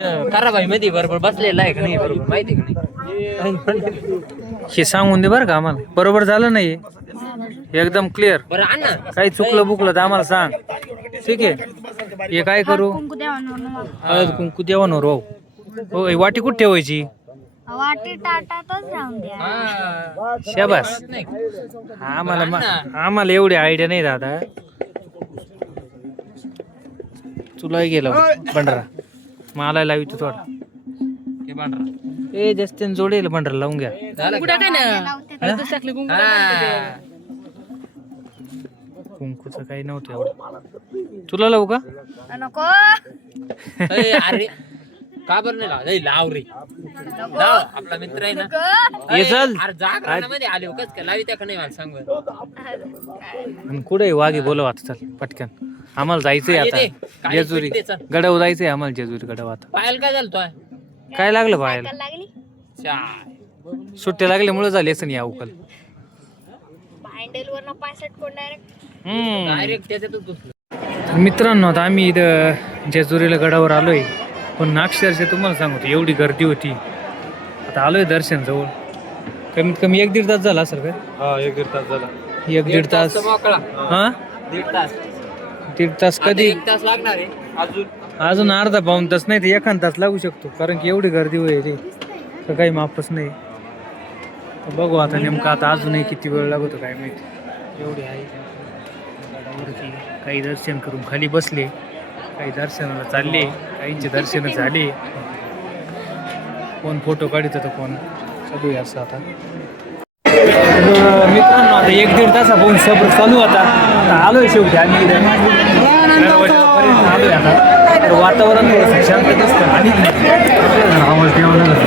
कराबाई मध्ये बरोबर बसलेला आहे का नाही बरोबर माहिती का नाही हे सांगून दे बरं का आम्हाला बरोबर झालं नाही एकदम क्लिअर. बरं आण ना काही चुकलं बुकलं तर आम्हाला सांग. ठीक आहे हे काय करू हळद कुंकू देवानवर हो हो वाटी कुठे ठेवायची वाटी ताटातच राहून द्या. हा. शाबास. नाही. आम्हाला एवढी आयडिया नाही दादा. तुलाही गेलं बंडरा मला लावितो थोडा हे पांढरा. ए जास्त जोडेल बंडरा लावून घ्या. झालं कुठं का? काय ना हा. कुंकूचं काही नव्हतं एवढं. तुला लावू का नको ए, अरे का बरं नाही लाव? ए, लाव रे लाव आपला मित्र आहे ना. ये चल. अरे जागरणामध्ये आले हो कस काय लावी त्या का नाही मला सांग बरं. आणि कुठे वाघे बोलव आता चल पटकन आम्हाला जायचंय ये दे. आता काळी जेजुरी पिठते चल. गडाव जायचंय आम्हाला जेजुरी गडाव आता. पायल काय झालं तो काय लागलं पाहायला लागली सुट्ट्या लागल्यामुळे झाली असं या उकल. हँडल वर पाय सटकून डायरेक्ट डायरेक्ट त्याच्यातच घुसलो. मित्रांनो आता आम्ही इथं जेजुरीला गडावर आलोय पण अक्षरशः तुम्हाला सांगतो एवढी गर्दी होती. आता आलोय दर्शन जवळ कमीत कमी 1-1.5 तास झाला असेल काय. हा 1-1.5 तास झाला. 1-1.5 तास मोकळा हा 1.5 तास 1.5 तास आता कधी 1 तास लागणार आहे अजून. अजून अर्धा पाऊण तास नाही तर 1 तास लागू शकतो कारण की एवढी गर्दी होईल तर काही मापच नाही. तर बघू आता नेमकं आता अजूनही किती वेळ लागतो काय माहिती. एवढी आहे गडावरती काही दर्शन करून खाली बसले काही दर्शनाला चालले काहींचे दर्शन झाले कोण फोटो काढत होतं कोण चालू आहे असं आता. तर मित्रांनो आता 1-1.5 तासापासून सब्र चालू आता आलोय शेवटी आम्ही इथं दरवाजापर्यंत आलोय आता. तर वातावरण थोडंसं शांत दिसतं आणि आवाज द्यावा लागला